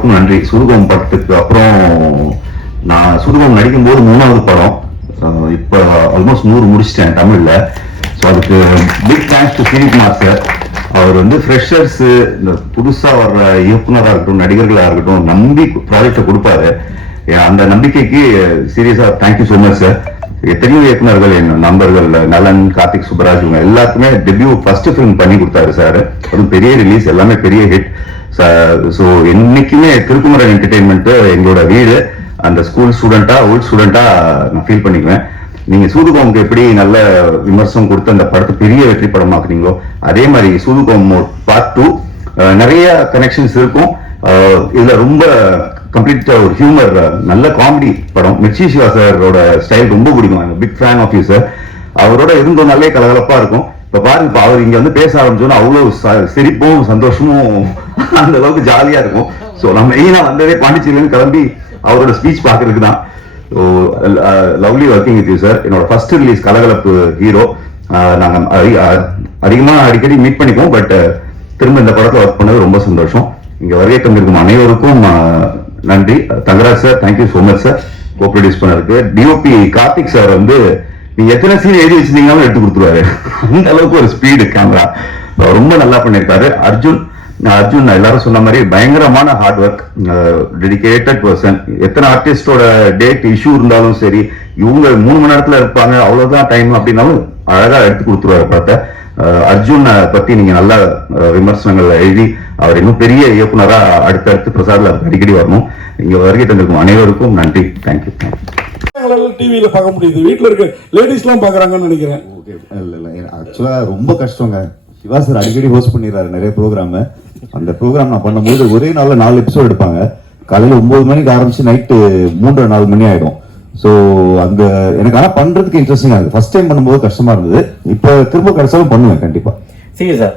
எல்லோருக்கும் நன்றி. சூதுகம் படத்துக்கு அப்புறம் நான் சூதுகம் நடிக்கும் போது 3வது படம். இப்போ ஆல்மோஸ்ட் 100 முடிச்சிட்டேன் தமிழ்ல. ஸோ அதுக்கு big thanks to Sreekumar sir. அவர் வந்து ஃப்ரெஷர்ஸ், இந்த புதுசா வர்ற இயக்குனராக இருக்கட்டும், நடிகர்களாக இருக்கட்டும், நம்பி ப்ராஜெக்டை கொடுப்பாரு. அந்த நம்பிக்கைக்கு சீரியஸா தேங்க்யூ ஸோ மச் சார். எத்தனையோ இயக்குனர்கள், என் நண்பர்கள் நலன், கார்த்திக் சுப்பராஜ், இவங்க எல்லாருக்குமே டெபியூ ஃபர்ஸ்ட் ஃபிலிம் பண்ணி கொடுத்தாரு சார். அதுவும் பெரிய ரிலீஸ், எல்லாமே பெரிய ஹிட். ஸோ என்னைக்குமே திருக்குமரன் என்டர்டெயின்மெண்ட் எங்களோட வீடு. அந்த ஸ்கூல் ஸ்டூடெண்டா, ஓல்ட் ஸ்டூடெண்டா நான் ஃபீல் பண்ணிக்குவேன். நீங்க சூதுகோமுக்கு எப்படி நல்ல விமர்சனம் கொடுத்து அந்த படத்தை பெரிய வெற்றி படமாக்குனீங்களோ, அதே மாதிரி சூதுகோம் பார்ட் 2 நிறைய கனெக்ஷன்ஸ் இருக்கும். இதுல ரொம்ப கம்ப்ளீட் ஒரு ஹியூமர், நல்ல காமெடி படம். மிர்ச்சி சிவா சாரோட ஸ்டைல் ரொம்ப பிடிக்கும். Big fan of you sir. அவரோட இருந்தோம்னாலே கலகலப்பா இருக்கும். இப்ப பாருங்க, இப்ப அவர் இங்க வந்து பேச ஆரம்பிச்சோன்னா அவ்வளவு சிரிப்பும் சந்தோஷமும் அந்த அளவுக்கு ஜாலியா இருக்கும். ஸோ நம்ம மெயினா வந்ததே பாண்டிச்சேரியிலேருந்து கிளம்பி அவரோட ஸ்பீச் பாக்குறதுக்கு தான். Lovely working with you sir. என்னோட ஃபர்ஸ்ட் ரிலீஸ் கலகலப்பு ஹீரோ. நாங்க அதிகமா அடிக்கடி மீட் பண்ணிக்குவோம். பட் திரும்ப இந்த படத்துல ஒர்க் பண்ணது ரொம்ப சந்தோஷம். இங்க வருகை தந்திருக்கும் அனைவருக்கும் நன்றி. Thangaraj sir, thank you so much sir கோ ப்ரொடியூஸ் பண்ணதுக்கு. டிஓபி கார்த்திக் சார் வந்து நீங்க எத்தனை சீன் எழுதி வச்சிருந்தீங்கன்னாலும் எடுத்து கொடுத்துருவாரு. அந்த அளவுக்கு ஒரு ஸ்பீடு கேமரா, ரொம்ப நல்லா பண்ணியிருக்காரு. அர்ஜுன் எல்லாரும் சொன்ன மாதிரி பயங்கரமான ஹார்ட் ஒர்க், டெடிகேட்டட் பர்சன். எத்தனை ஆர்டிஸ்டோட டேட் இஷ்யூ இருந்தாலும் சரி, இவங்க 3 மணி நேரத்துல இருப்பாங்க, அவ்வளவுதான் டைம் அப்படின்னாலும் அழகா எடுத்து கொடுத்துருவாரு படத்தை. அர்ஜுனை பத்தி நீங்க நல்ல விமர்சனங்கள் எழுதி அவர் இன்னும் பெரிய இயக்குனரா அடுத்தடுத்து பிரசாத்ல அடிக்கடி வரணும். இங்க வருகை தந்திருக்கும் அனைவருக்கும் நன்றி. தேங்க்யூ. டிவியில பார்க்க முடியுது, வீட்டுல இருக்க லேடிஸ் எல்லாம் பாக்குறாங்கன்னு நினைக்கிறேன். ஆக்சுவலா ரொம்ப கஷ்டங்க. சிவா சார் அடிக்கடி ஹோஸ்ட் பண்ணிடுறாரு நிறைய ப்ரோக்ராம். அந்த ப்ரோக்ராம் நான் பண்ணும்போது ஒரே நாள்ல 4 எபிசோட் எடுப்பாங்க. காலையில 9 மணிக்கு ஆரம்பிச்சு நைட்டு 3-4 மணி ஆயிடும். ஸோ அங்க எனக்கு ஆனா பண்றதுக்கு இன்ட்ரெஸ்டிங்கா இருக்கு. ஃபர்ஸ்ட் டைம் பண்ணும்போது கஷ்டமா இருந்தது. இப்போ திரும்ப கிடைச்சாலும் பண்ணுவேன் கண்டிப்பா. சரி சார்.